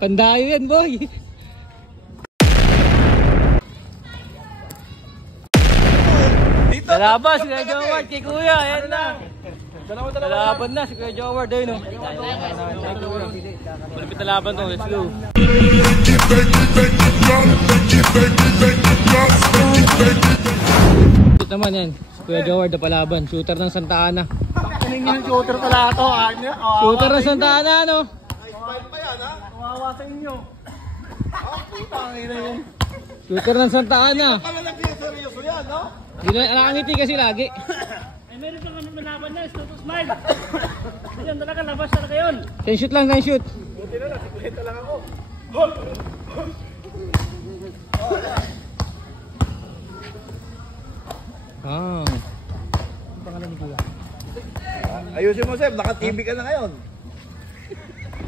Pandayo yan, boy. Lalabas si Kuya Joward kay Kuya. Ayan na. Lalaban na si Kuya Joward. Ayun o. Malapit na laban to. Let's go. Ito naman yan. Kuya Joward na palaban. Shooter ng Santa Ana. Yung shooter pala ito. Shooter ng Santa Ana, no? Pa yan, ha? Kawawa sa inyo. Shooter ng Santa Ana. Pala nag-seryoso yan, no? Hindi na nakangiti kasi lagi. Ay, meron pa kami malaban na, Status Smile. Yan talaga, labas talaga yun. 10 shoot lang, 10 shoot. Buti na, nasikulita lang ako. Ah. Ayusin mo, Seb. Naka-TV ka na ngayon.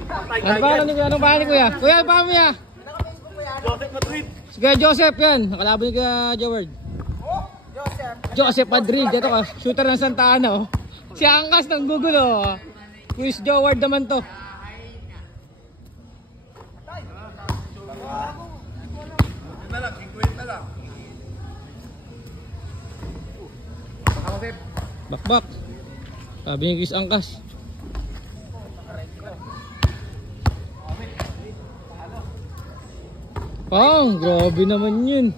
Anong pangalan ni Kuya? Anong pangalan ni Kuya? Kuya, anong pangalan mo ya? Joseph Madrid. Si Kuya Joseph yan. Nakalaban ni Kuya Joward. Joseph Madrid. Ito ka. Shooter ng Santa Ana. Oh. Si Angkas ng Google. Oh. Kuya Joward naman to. Na lang, 50 lang. Bakbak. Sabi ni Chris Angkas. Pang, grabe naman yun.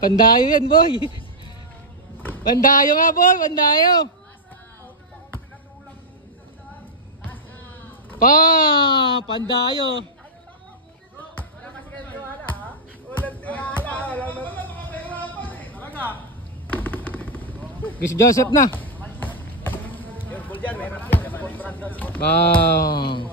Pandayo yan, boy. Pandayo nga, boy. Pandayo. Pandayo. Chris Joseph na. Bang.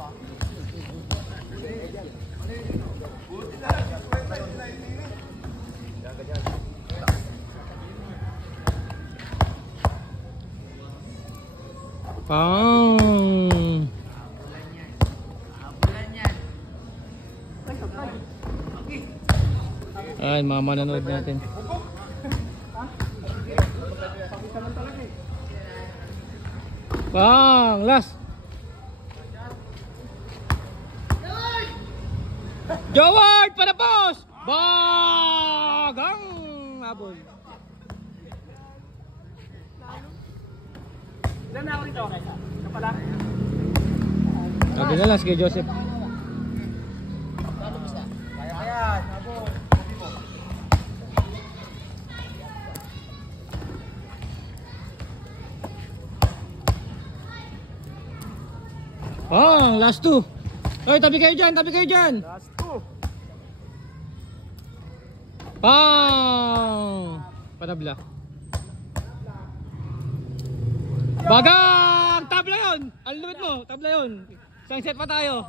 Pang. Ay, mga manonood natin. Pang, last. Joward, panapos. Bagang abol. Ilan na ako rito? Ito pala. Sabi na lang kay Joseph. Last two. Oy, tabi kayo dyan, tabi kayo dyan. Last two. Patabla. Bagang! Tabla yun! Ang lumit mo, tabla yun. Isang set pa tayo.